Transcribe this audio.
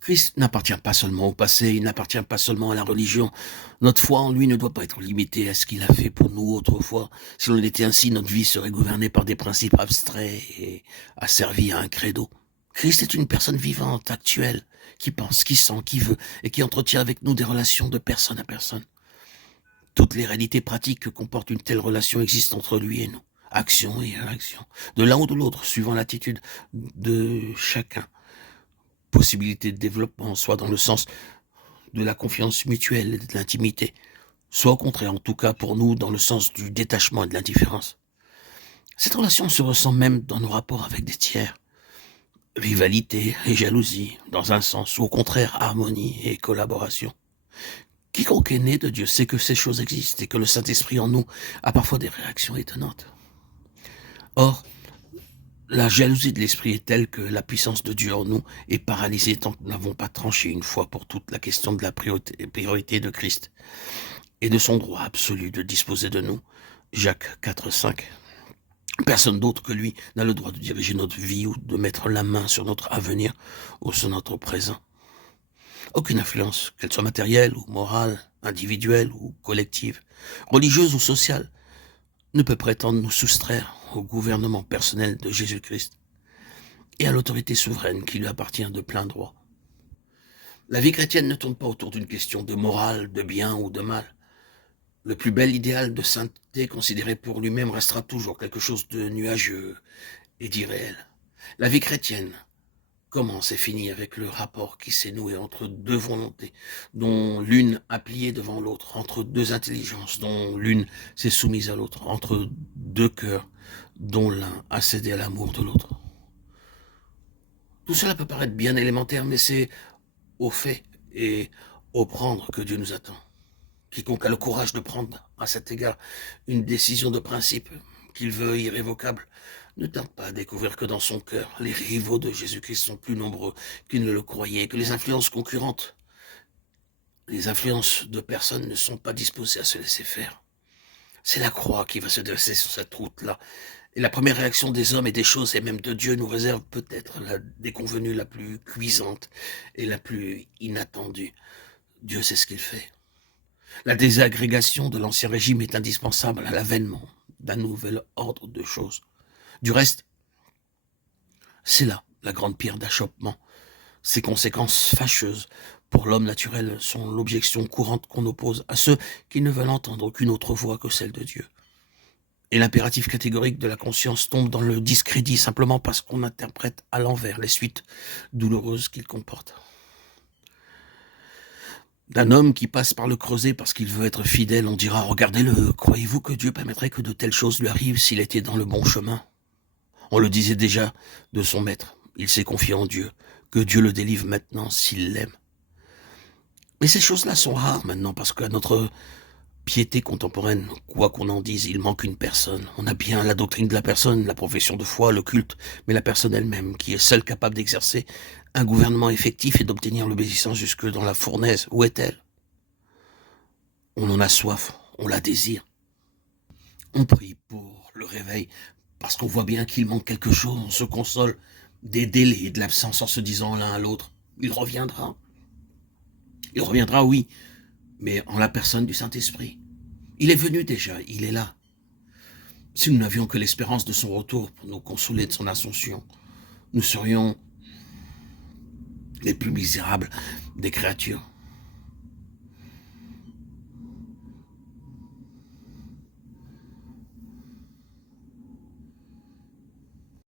Christ n'appartient pas seulement au passé, il n'appartient pas seulement à la religion. Notre foi en lui ne doit pas être limitée à ce qu'il a fait pour nous autrefois. Si l'on était ainsi, notre vie serait gouvernée par des principes abstraits et asservie à un credo. Christ est une personne vivante, actuelle, qui pense, qui sent, qui veut, et qui entretient avec nous des relations de personne à personne. Toutes les réalités pratiques que comporte une telle relation existent entre lui et nous. Action et réaction. De l'un ou de l'autre, suivant l'attitude de chacun. Possibilité de développement, soit dans le sens de la confiance mutuelle et de l'intimité, soit au contraire, en tout cas pour nous, dans le sens du détachement et de l'indifférence. Cette relation se ressent même dans nos rapports avec des tiers. Rivalité et jalousie, dans un sens, ou au contraire, harmonie et collaboration. Quiconque est né de Dieu sait que ces choses existent et que le Saint-Esprit en nous a parfois des réactions étonnantes. Or, la jalousie de l'esprit est telle que la puissance de Dieu en nous est paralysée tant que nous n'avons pas tranché une fois pour toutes la question de la priorité de Christ et de son droit absolu de disposer de nous. Jacques 4,5. Personne d'autre que lui n'a le droit de diriger notre vie ou de mettre la main sur notre avenir ou sur notre présent. Aucune influence, qu'elle soit matérielle ou morale, individuelle ou collective, religieuse ou sociale, ne peut prétendre nous soustraire au gouvernement personnel de Jésus-Christ et à l'autorité souveraine qui lui appartient de plein droit. La vie chrétienne ne tourne pas autour d'une question de morale, de bien ou de mal. Le plus bel idéal de sainteté considéré pour lui-même restera toujours quelque chose de nuageux et d'irréel. La vie chrétienne commence et finit avec le rapport qui s'est noué entre deux volontés, dont l'une a plié devant l'autre, entre deux intelligences, dont l'une s'est soumise à l'autre, entre deux cœurs, dont l'un a cédé à l'amour de l'autre. Tout cela peut paraître bien élémentaire, mais c'est au fait et au prendre que Dieu nous attend. Quiconque a le courage de prendre à cet égard une décision de principe, qu'il veut irrévocable, ne tarde pas à découvrir que dans son cœur, les rivaux de Jésus-Christ sont plus nombreux qu'il ne le croyait, que les influences concurrentes, les influences de personnes ne sont pas disposées à se laisser faire. C'est la croix qui va se dresser sur cette route-là. Et la première réaction des hommes et des choses, et même de Dieu, nous réserve peut-être la déconvenue la plus cuisante et la plus inattendue. Dieu sait ce qu'il fait. La désagrégation de l'ancien régime est indispensable à l'avènement d'un nouvel ordre de choses. Du reste, c'est là la grande pierre d'achoppement. Ces conséquences fâcheuses pour l'homme naturel sont l'objection courante qu'on oppose à ceux qui ne veulent entendre aucune autre voix que celle de Dieu. Et l'impératif catégorique de la conscience tombe dans le discrédit simplement parce qu'on interprète à l'envers les suites douloureuses qu'il comporte. D'un homme qui passe par le creuset parce qu'il veut être fidèle, on dira « Regardez-le, croyez-vous que Dieu permettrait que de telles choses lui arrivent s'il était dans le bon chemin ?» On le disait déjà de son maître, il s'est confié en Dieu, que Dieu le délivre maintenant s'il l'aime. Mais ces choses-là sont rares maintenant parce qu'à notre piété contemporaine, quoi qu'on en dise, il manque une personne. On a bien la doctrine de la personne, la profession de foi, le culte, mais la personne elle-même, qui est seule capable d'exercer un gouvernement effectif et d'obtenir l'obéissance jusque dans la fournaise. Où est-elle? On en a soif, on la désire. On prie pour le réveil, parce qu'on voit bien qu'il manque quelque chose, on se console des délais et de l'absence en se disant l'un à l'autre, il reviendra. Il reviendra, oui, mais en la personne du Saint-Esprit. Il est venu déjà, il est là. Si nous n'avions que l'espérance de son retour pour nous consoler de son ascension, nous serions les plus misérables des créatures.